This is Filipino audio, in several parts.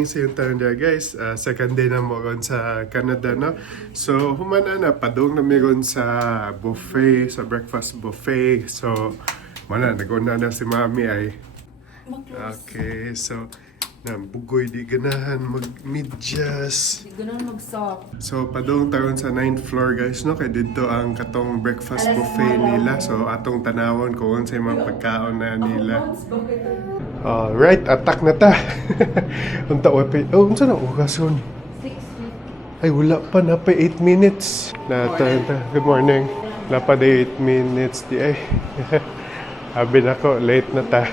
morning sa yung taon dia guys. Second day na mo ron sa Canada, no? So, humana na, padung na meron sa buffet, sa breakfast buffet. So, naguna na si mami ay. Okay, so, bugoy di ganahan mag-medyas. Di ganahan mag-soft. So, padung taron sa 9th floor guys, no? Kaya dito ang katong breakfast buffet nila. So, atong tanawon kung sa mga pagkaon na nila. Alright, attack na ta. Unta ope. Oh, unsa na oras yun? 6:50. Ay, wala pa na pa 8 minutes. Good morning. Wala pa day 8 minutes di ay. Abi na ko, late na ta.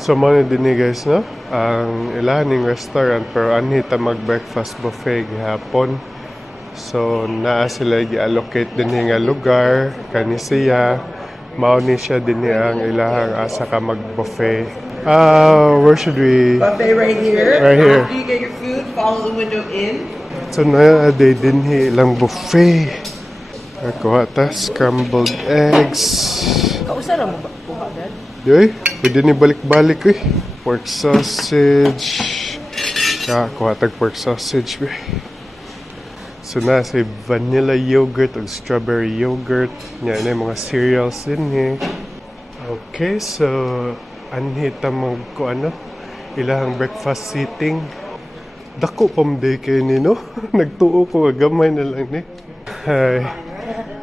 So, mga din guys, no? Ang ilahaning restaurant pero anhita mag-breakfast buffet gihapon. So, naa sila gi-allocate din nga lugar kani siya. Mao ni siya din ang ilahang asa ka mag-buffet. Where should we? Buffet right here. Right here. After you get your food, follow the window in. So, na-day dinhi ilang buffet. Ako ata, scrambled eggs. Kausara mo ba? Buka, Dad? Yoy, pwede ni balik-balik eh. Pork sausage. Ako ata pork sausage eh. So, nasa vanilla yogurt o strawberry yogurt. Yan yung mga cereals din eh. Okay, so anhita ko ilahang breakfast seating. Dako pamday kayo ni, no? Nagtuo ko, gamay na lang ni. Hi.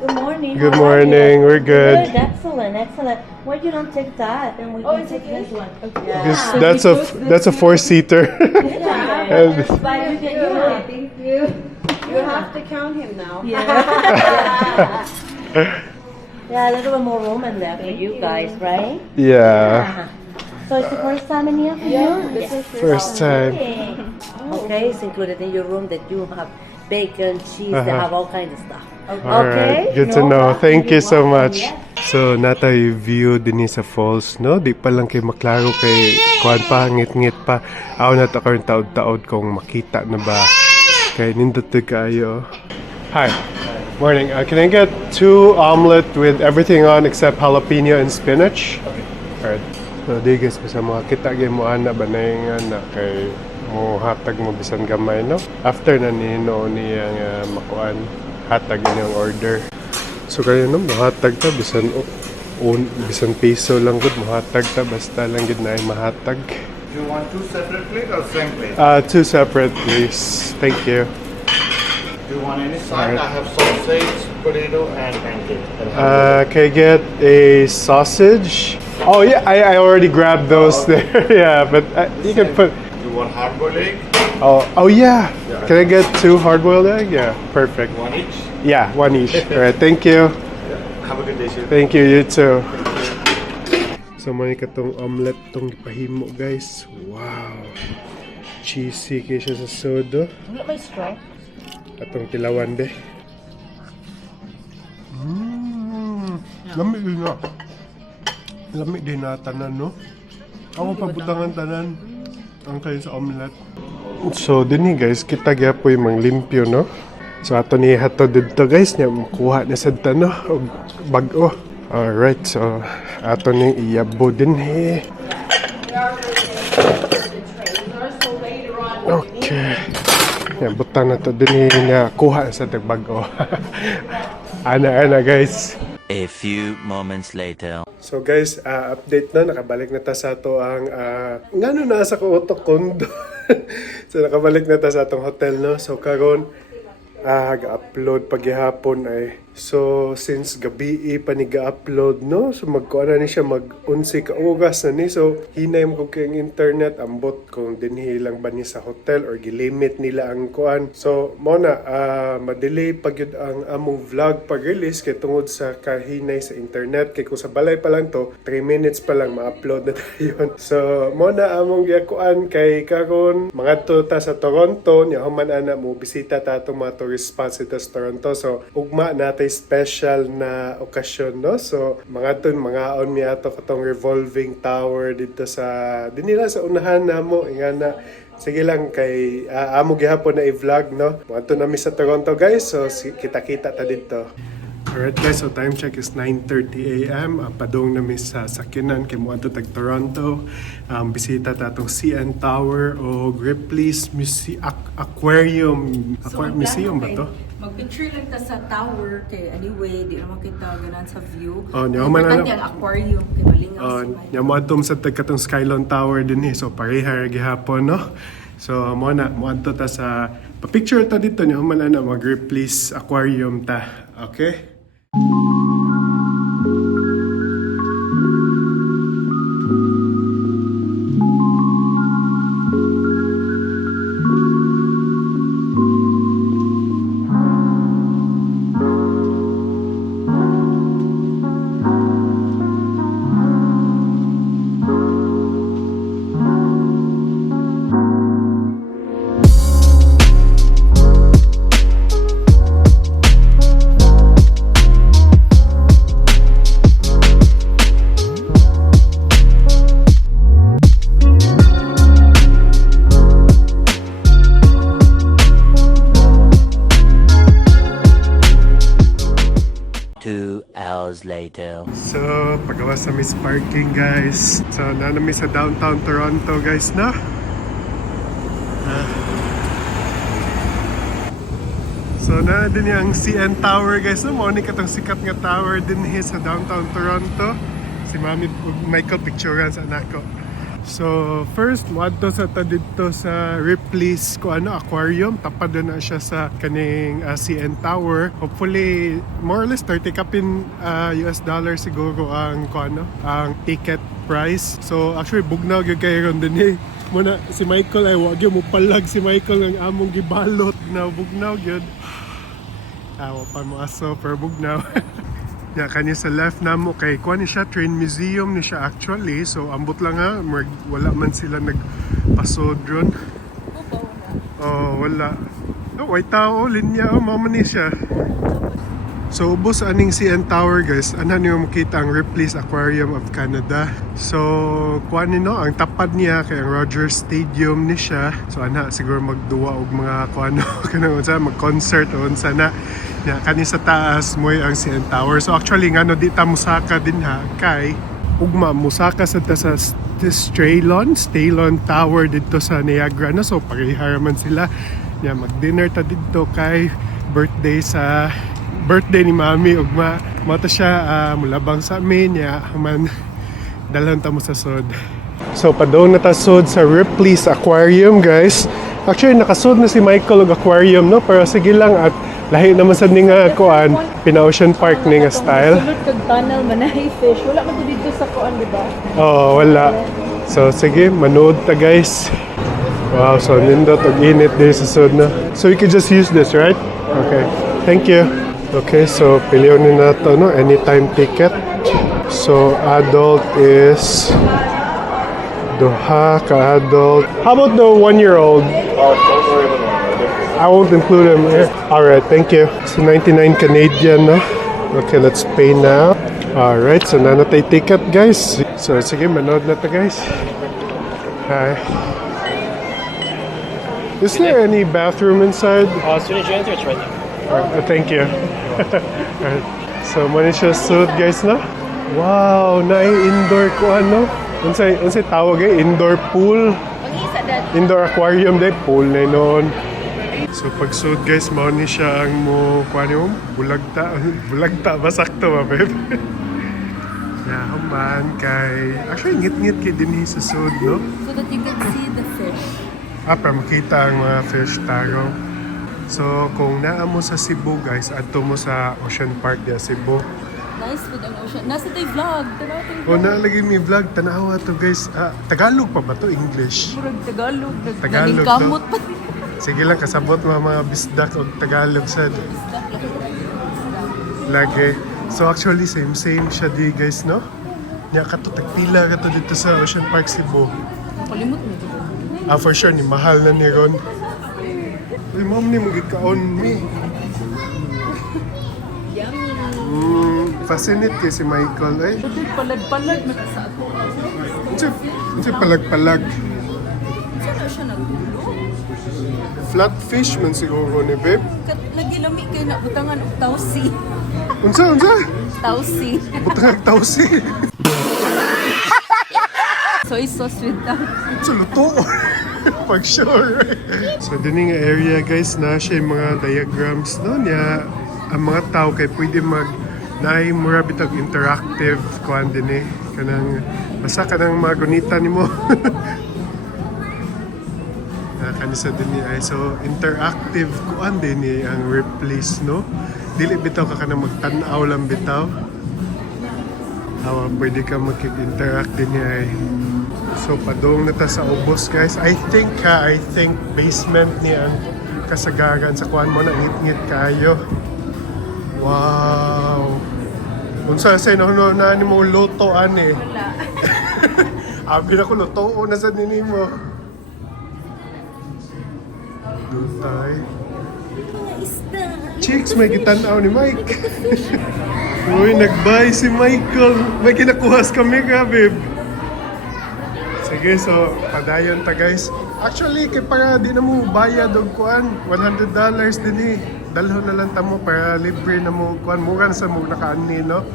Good morning. Good morning. We're good. Good. Excellent. Excellent. Why you don't take that? And we can take this one. Because that's a 4-seater. And But you can do it. Thank you. You have to count him now. Yeah, a little bit more room in there for you guys, right? yeah, So it's the first time in here for you? This is first time. Okay, it's included in your room that you have bacon, cheese, they have all kinds of stuff. Alright, good to know. Thank you so much. So, natay view din sa falls, no? Di pa lang kay maklaro kay kuan pa, ngit-ngit pa. Ako na to karon taod-taod kung makita na ba. Kay nindot kayo. Hi. Morning. Can I get 2 omelet with everything on except jalapeno and spinach? Okay. Alright. So, di guys, bisa mga kita gyud mo ana ba na na kay mo hatag mo bisan gamay, no? After na nino niya makuan hatag yung order. So kaya no, mahatag ta bisan bisan peso lang gud mahatag ta basta lang gid na mahatag. Do you want 2 separate plates or same plate? 2 separate please. Thank you. Do you want any side? I have sausage, potato, and pancake. Can I get a sausage? Oh yeah, I already grabbed those there. Yeah, but you can put. Do you want hard-boiled egg? Oh yeah. Can I get 2 hard-boiled egg? Yeah, perfect. 1 each? Yeah, 1 each. Alright, thank you. Have a good day, sir. Thank you, you too. So may katong omelet tong ipahimo guys. Wow. Cheesy kay siya sa sodo. Wala may straw? Atong tilawan be. Lamig din na. Lamig din na tanan, no? Ako pabutangan tanan. Ang kayo sa omelet. So dinhi guys, kita gyapon mang limpyo, no? So ato ni hato dito guys, niya makuha na sa tano og bag-o. Alright, so ato ni iyabo din he. Okay. Yan, butang na to din niya kuha sa bag-o. Ana guys. A few moments later. So guys, update na, nakabalik na ta sa ato ang ngano na sa ko kondo. So nakabalik na ta sa atong hotel, no. So karon ga-upload paghihapon ay. So since gabi pa ni ga-upload, no. So magkuana ni siya mag-11 ka oras na ni. So hinay mo kay internet ambot kung dinhi lang ba ni sa hotel or gilimit nila ang kuan. So mo na ma-delay pag yun ang among vlog pag-release kay tungod sa kahinay sa internet kay kung sa balay pa lang to 3 minutes pa lang ma-upload na tayo. So mo na among giakuan kay karon mga ta sa Toronto nya human ana mo bisita ta atong mga tourist spots sa Toronto. So ugma natay special na okasyon, no. So mga on mi ato katong revolving tower dito sa dinila sa unahan namo ingana. Sige lang kay amo gihapon na i-vlog, no. Mga nami sa Toronto guys. So kita-kita ta dito. Alright guys, so time check is 9:30 a.m. Padong na mi sa sakinan kay mo adto tag Toronto. Bisita ta atong CN Tower o Ripley's Aquarium. Museum ba to? Mag-picture lang ta sa tower kay anyway, di naman kita ganan sa view. Oh, nyaman na. Importante ang aquarium kay malingaw si Mike. Nya mo adtom sa katong Skylon Tower din so parehar gihapon no. So mo adto ta sa pa-picture ta dito nya man na mag Ripley's Aquarium ta. Okay? Later. So, pagawas sa Miss Parking guys. So, nanami sa downtown Toronto guys na. So, na din yung CN Tower guys. No? Mao ni katong sikat nga tower din sa downtown Toronto. Si Mami Michael picturean sa anak ko. So, first, wadto sa ta dito sa Ripley's Aquarium. Tapad na siya sa kaning CN Tower. Hopefully, more or less 30 kapin US dollar siguro ang ang ticket price. So, actually, bugnaw gyud kay ron din muna si Michael ay wag mo palag si Michael ang among gibalot na bugnaw gyud. Awa pa mo aso per bugnaw. Ya, kanya sa left na mo kay kuha ni siya, train museum ni siya actually. So, ambot lang ha, wala man sila nagpasod ron. Oh, wala. Oh, white tao, linya, mama ni siya. So, ubos aning CN Tower guys, anan niyo makita ang Ripley's Aquarium of Canada. So, kuha ni no, ang tapad niya kay ang Rogers Stadium ni siya. So, ana siguro magduwa og mga kanang unsa mag-concert o unsa na. Ya, kani sa taas mo ang CN Tower. So actually nga no di ta musaka din ha kay ugma musaka sa ta sa Stalon Tower dito sa Niagara no. So parehara man sila. Ya, mag-dinner ta dito kay birthday ni Mami ugma mo ta siya mulabang sa amin ya man dalhan ta mo sa sod. So padong na ta sod sa Ripley's Aquarium guys. Actually nakasod na si Michael og aquarium no, pero sige lang at lahi naman sa ni nga kuan pina-ocean park ni nga style. Sulod kag tunnel manahi fish. Wala man to dito sa kuan di ba? Oh, wala. So sige, manood ta guys. Wow, so nindot og init din sa sud na. So we could just use this, right? Okay. Thank you. Okay, so piliyon ni nato no, anytime ticket. So adult is duha ka adult. How about the 1-year-old? I won't include him here. Alright, thank you. So 99 Canadian, no? Okay, let's pay now. Alright, so nanatay ticket, guys. So sige, manood na to, guys. Hi. Is there any bathroom inside? As soon as you enter, it's right there. Alright, thank you. Alright. So money siya suit, guys, no? Wow, indoor ko ano? Unsay tawag indoor pool. Indoor aquarium day pool na noon. So pag suit guys, mao ni siya ang mo kuan bulagta ba sakto ba babe? Yeah, man kay actually ngit-ngit kay dinhi sa suit no. So that you can see the fish. Para makita ang mga fish taro. So kung naa mo sa Cebu guys, adto mo sa Ocean Park dia Cebu. Nice with an ocean. Nasa tayo vlog. O nalagay mi vlog, tanawa to guys. Tagalog pa ba to? English? Murag Tagalog. Tagalog Kamot to. pa. Sige lang, kasabot mga bisdak o Tagalog sa lagi. So actually, same siya di guys, no? Nya ka to, tagpila ka to dito sa Ocean Park Cebu. Kalimot mo. For sure, ni mahal na ni Ron. Uy, mom ni mo gikaon mi. Fascinate kay si Michael eh. Palag-palag na sa ato. Palag-palag. Saan siya nagulong? Flatfish man siguro ni babe. Lagi lami kay na butangan og tausi. Unsa? Tausi. Butang tausi. Soy sauce with that. Sa luto. Pag sure. So, din nga area guys na siya yung mga diagrams no niya. Ang mga tao kay pwede naay mura bitag interactive kuan din kanang basta kanang mga gunita nimo. Kanisa din ay so interactive kuan din ang replace no. Dili bitaw ka kanang magtan-aw lang bitaw. Pwede ka mag-interact din ay. So padung na ta sa ubos guys. I think basement ni ang kasagaran sa kuan mo na ngit-ngit kayo. Wow. Unsa say no na ni mo luto ani? Wala. Abi na ko luto na sa ninimo. Dutay. Chicks, may gitanaw ni Mike. Uy, nag-buy si Michael. May kinakuhas kami ka, babe. Sige, so, padayon ta guys. Actually, kay para di na mo bayad og kuan, $100 din Dalhon na lang ta mo para libre na mo kuan. Mura na sa mo nakaani, no?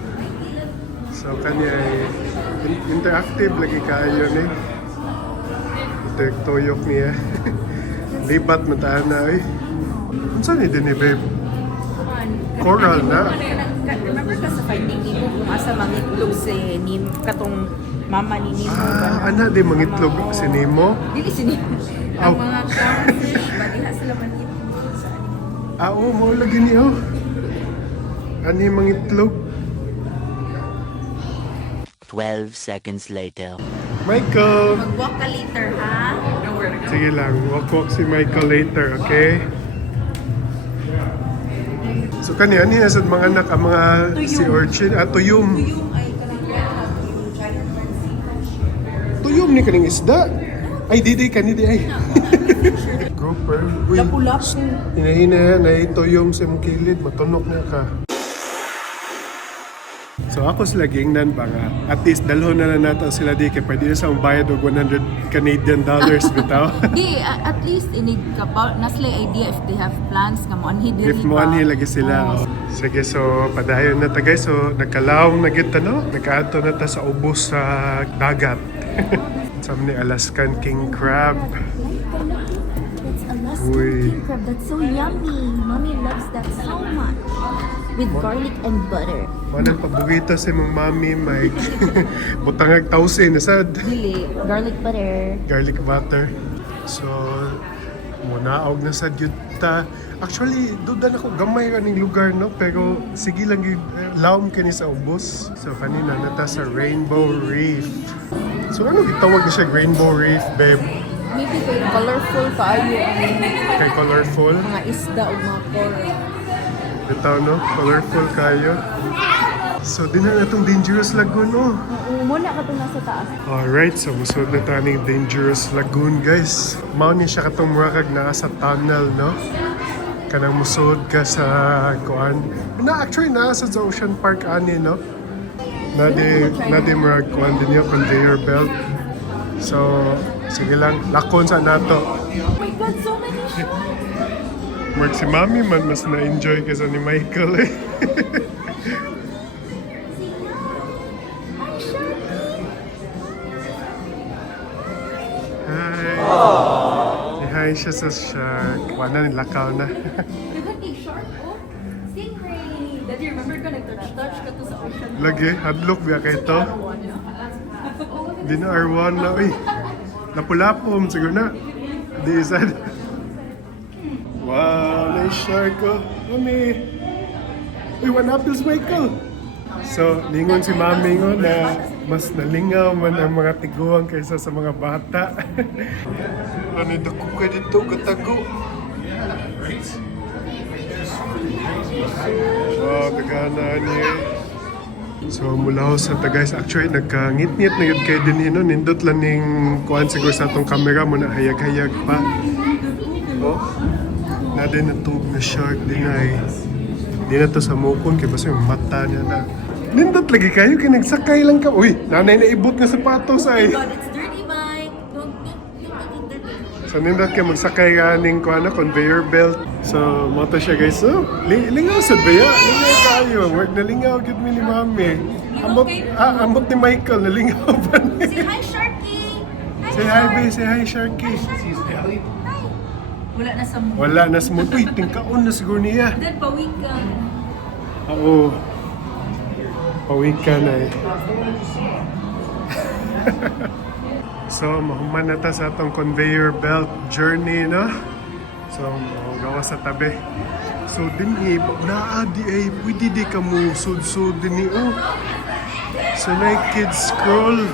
So, kanya interactive lagi kayo ni. Tuyok niya. Libat mataan na eh. Saan ni din babe? Coral na. Remember ka sa finding Nemo kung asa mangitlog si Nemo katong mama ni Nemo ba? Ana di mangitlog si Nemo? Dili si Nemo. Aw. Ang mga clownfish ba diha sila mangitlog sa Oo, mo lagi niyo. Ani mangitlog? 12 seconds later. Michael! Mag-walk ka later, ha? Sige lang, walk si Michael later, okay? So kani na sa mga anak ang mga si Orchid tuyom. Yung ay kanang Tuyom ni kaning isda. Ay didi ay. Grouper. Uy. lapu-lapu. Hinahina yan ay tuyom sa mong kilid, matunok na ka. So ako sila gingnan ba nga, at least dalhon na nato sila di kay pwede na sa bayad og $100 Canadian bitaw. Di, at least inid ka pa, nasli idea if they have plans nga mo anhi diri If mo anhi lagi sila. Sige, so padayon na ta guys. So nagkalawong na kita no. Nagkaadto na ta sa ubos sa dagat. Sam ni Alaskan king crab. That's Alaskan Uy. king crab. That's so yummy. Mommy loves that so much. With garlic and butter. Manang pabugito sa mong mami, Mike. Butangag tausin na sad. dili Garlic butter. Garlic butter. So, munaog na sad yun ta. Actually, duda na ko gamay ka ning lugar, no? Pero sige lang yun, lawom kini sa ubos. So, kanina nata sa Rainbow Reef. So, ano gitawag na siya Rainbow Reef, babe? maybe kay colorful kaayo ang Kay colorful. mga isda o mga coral. Bitaw, no? Colorful kayo. So, din na itong Dangerous Lagoon, oh. Oo, muna ka itong nasa taas. Alright, so musod na taning Dangerous Lagoon, guys. Mao ni siya katong murakag naa sa tunnel, no? Kanang musod ka sa kuan. Actually naa sa Ocean Park ani, no? Nadi murag kuan din yung conveyor belt. So, sige lang, lakon sa nato. Oh my God, so many sharks! Mark si Mami man mas na-enjoy kaysa ni Michael eh. Hi! Hi siya sa shark. Wala nilakaw na. You got a shark, oh? Stingray! Daddy, remember ka nag-touch ka to sa ocean? Lagi, hadlok biya kay to. Di na R1 na. Uy, napulapom. Siguro na. Di isad. Wow, nice shark ko. Mami. Uy, one apples, Michael. So, lingon si Mami ngo na mas nalingaw man ang mga tiguang kaysa sa mga bata. Ano dako ka dito, katago. Wow, nagana niya. So, mula sa ta guys, actually nagkangit-ngit na yun kayo din no. Nindot lang ning kuhan siguro sa atong camera mo na hayag-hayag pa. Oh. Na din natug na shark din ay. Di na to sa mukon kaya basta yung mata niya na. Nindot lagi kayo kaya nagsakay lang ka. Uy, nanay na ibot nga sapatos ay. God, it's dirty, Mike! Don't dirty. So So nindot kayo magsakay aning conveyor belt. So mo to siya guys. So lingaw sad ba ya? Lingaw kayo. Wag nalingaw gid mi ni Mami. Ambot ni Michael nalingaw pa ni. Say hi, Sharky! Say hi, babe. Say hi, Sharky. Wala na sa mood. Wala na smooth. Uy, tingkaon na siguro niya. Then, pawik ka. Oo. Pawik ka na eh. So, mahuman na ta sa atong conveyor belt journey, no? So, gawa sa tabi. So, dinhi, naadi ay, pwede di ka mo sud-sud dinhi, oh. So, na kids scroll.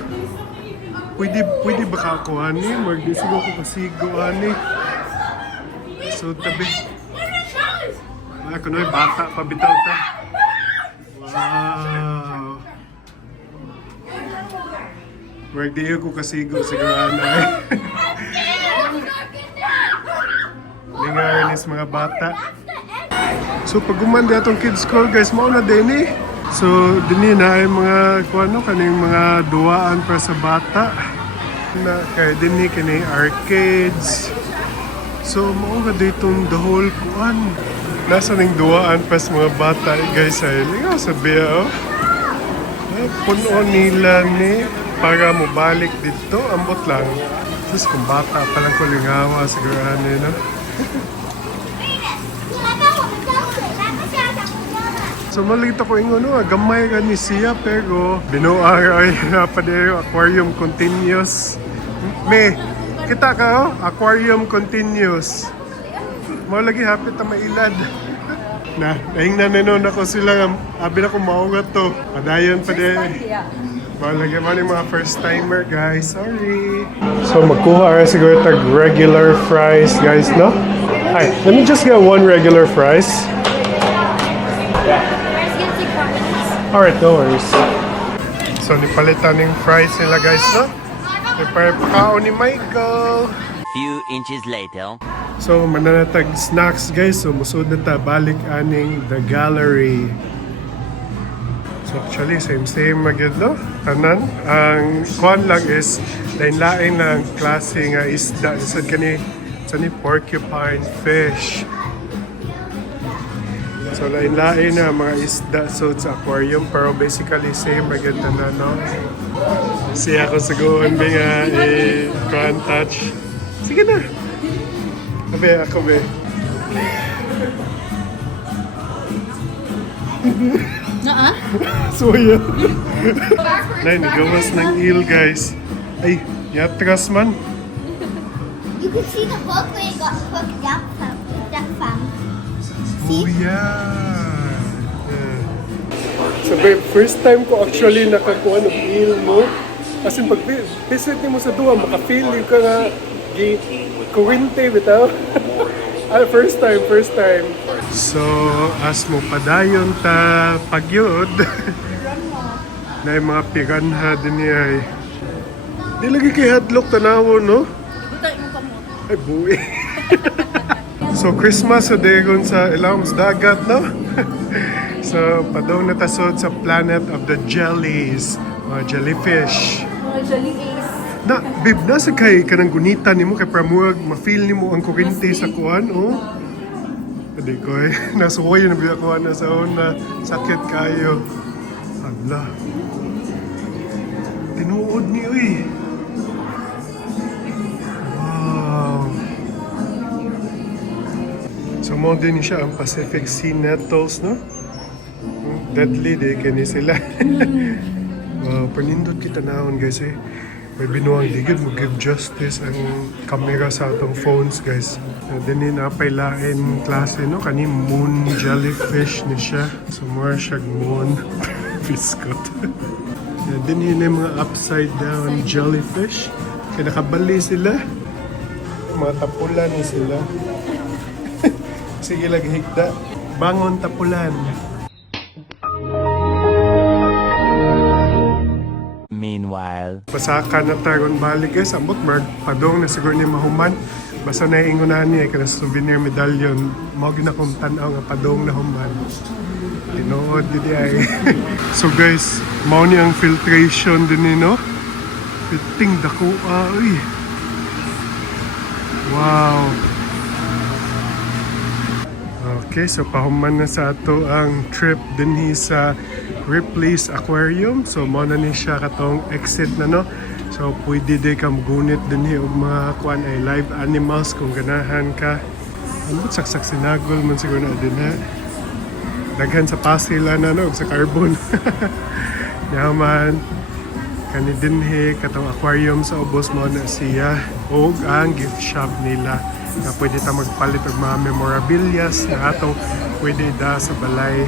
Pwede ba ka ako, ani? Magdisigo ko kasigo, ani. So, tabi. Ako na, bata pa bitaw ta. Wow. Magdiyo ko kasigo siguro na. Lingawan is mga bata. So, pag gumanda itong kids call, guys, mauna din eh. So, din na ay mga, kaning mga duwaan para sa bata. Na, kaya din kaning arcades. So, maunga ditong the whole kuan. Nasa ning duwaan pa sa mga bata, guys, ay lingaw sa biya, oh. Puno nila ni para mo balik dito, ambot lang. Tapos kung bata pa lang ko lingawa, siguro no? So malito ko ingon, no, gamay ka ni siya, pero binuang ay napadero aquarium continuous. Me, kita ka, oh, aquarium continuous. Mo lagi hapit na mailad. Na, nahingnan na ako sila nga, abi na kong maugat to. Padayon pa din. Lagi man yung mga first timer, guys. Sorry. So magkuha ka siguro tag regular fries, guys, no? Hi, let me just get one regular fries. Alright, no worries. So nipalitan ng fries nila, guys, no? Nipapakaon ni Michael. Few inches later. So, mananatag snacks, guys. So, musod na ta, balik aning the gallery. So, actually, same magid, no? Tanan. Ang kuan lang is, lain-lain ng klase nga isda. Isad ka ni porcupine fish. So, lain-lain na mga isda so sa aquarium. Pero basically, same magid tanan, no? Siya ako saguhan ba nga, can't touch. Sige na. Abe, ako be. Naa? Suya. Nay, nagawas ng eel, guys. Ay, yatras man. You could see the hook where it got hooked up from that from. Oh, yeah. So, babe, first time ko actually nakakuha ng eel mo. As in, pag visit mo sa duwa, makafeel yung ka nga kuwinte, bitaw. First time. So, as mo padayon ta pagyod, na yung mga piranha din niya ay. Di lagi kay hadlok tanawo, no? Butay mo ka mo. Ay, buwi. So, Christmas sa dagon sa ilawang dagat, no? So, padong natasod sa planet of the jellies, jellyfish. Jellyfish. Na, babe, nasa kay kanang gunita nimo kay pramuag ma-feel nimo ang kurente sa kuan, oh. Hindi ko eh. Nasuway na biya kuan na sa una. Sakit kayo. Hala. Tinuod ni, uy. Wow. So, mo din siya ang Pacific Sea Nettles, no? Deadly, di kani sila. Wow, panindot kita naon, guys, eh. May binuang digid mo give justice ang camera sa atong phones, guys. Dini na pailain klase, no? Kani moon jellyfish ni siya. So more siya moon biscuit. Dini na mga upside down jellyfish. Kaya nakabali sila. Mga tapulan ni sila. Sige lagi higda. Bangon tapulan. Meanwhile, Pasaka na tagon balik, guys. Ambot mark padong na siguro ni mahuman. Basta na ingunahan niya kana souvenir medallion. Mao gina kong tan-aw nga padong na human. Tinuod gid ay. So guys, mao ni ang filtration din ni, no? Piting dako uy. Wow. Okay, so pahuman na sa ato ang trip dinhi sa Ripley's Aquarium. So mo na ni siya katong exit na no. So pwede di ka magunit dinhi og mga kuan ay live animals kung ganahan ka. Ano saksak sinagol man siguro na din ha. Daghan sa pasila na no sa carbon. Yaman. Kani dinhi katong aquarium sa ubos mo na siya og ang gift shop nila na pwede ta magpalit og mga memorabilias na ato pwede da sa balay.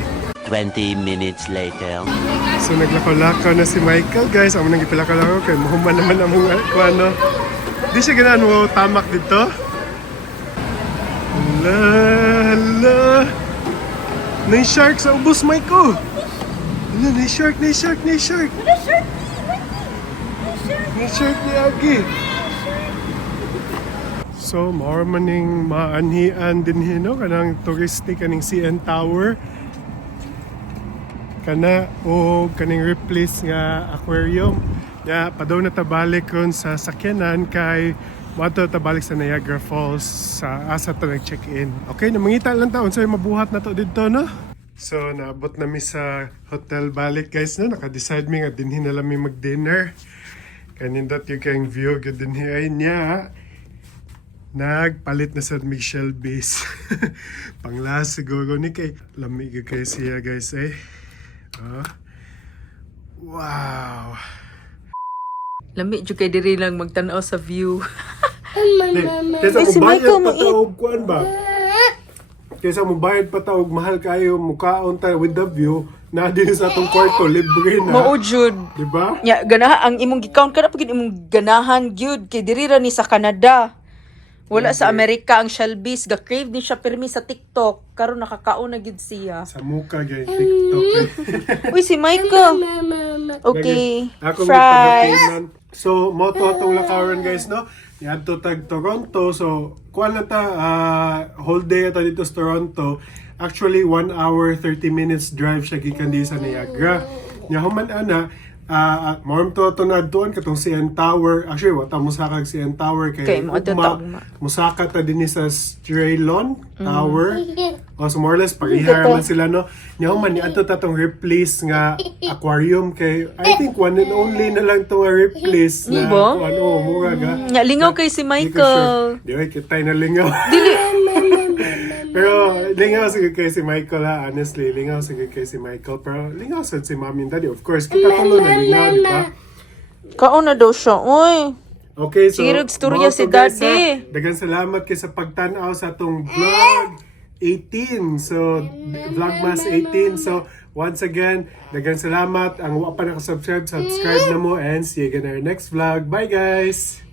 20 minutes later. So naglakaw-lakaw na si Michael guys. Amo nang gipilakaw kay mahuman naman among kuano. Di siya ganaan mo tamak dito. Hala. Nay shark sa ubos Michael. Hala, nay shark. Nay shark ni Agi. So, more maning maanhian din hino kanang touristic kaning CN Tower. Kana o kaning Ripley's nga aquarium. Ya, padaw na tabalik kon sa sakyanan kay wato tabalik sa Niagara Falls sa asa ta nag-check-in. Okay, namangita lang taon so mabuhat na to dito no. So, naabot na mi sa hotel balik guys no. Naka-decide mi nga dinhi na lang mi mag-dinner. Kanindot yung kayong view gud dinhi ay niya. Nagpalit na sa Michelle base. Panglas siguro ni kay lamig kay siya guys eh. Wow. Lami jud kay diri lang magtan-aw sa view. Kaysa Ay, si mo bayad Michael, pa taog kuan ba? Kaysa mo bayad pa taog mahal kayo mukaon ta with the view na din sa atong kwarto libre na. Mao jud. Di ba? Ya ganahan ang imong gi-count kada pagid imong ganahan gyud kay diri ra ni sa Canada. Wala sa Amerika ang Shelby's ga-crave ni siya pirmi sa TikTok karon nakakaon na gyud siya. Sa muka gay TikTok. Uy si Michael. Okay. Ako Fries. So mo to atong lakaron guys no. Niadto tag Toronto so kuan na ta whole day ata dito sa Toronto. Actually 1 hour 30 minutes drive siya gikan di sa Niagara. Nya human ana more to na doon katong CN Tower. Actually wata musaka kag CN Tower kay Mo adto musaka ta dinhi sa Straylon Tower. O so more or less paghihara man sila no. Nya human ni adto ta tong Ripley's nga aquarium kay I think one and only na lang tong Ripley's na ano mura ga. Nya lingaw kay si Michael. Di ba kitay na lingaw. Dili. Pero lingaw siguro kay si Michael ha, honestly, lingaw siguro kay si Michael. Pero lingaw sad si Mommy and Daddy. Of course, kita tulo na lingaw, di ba? Kaon na daw siya. Uy. Okay, so Sigurog storya mao si to, guys, Daddy. ha. Daghang salamat kay sa pagtan-aw sa atong vlog 18. So, VLOGMAS 18. So, once again, daghang salamat. Ang wa pa nakasubscribe, subscribe na mo and see you again in our next vlog. Bye guys!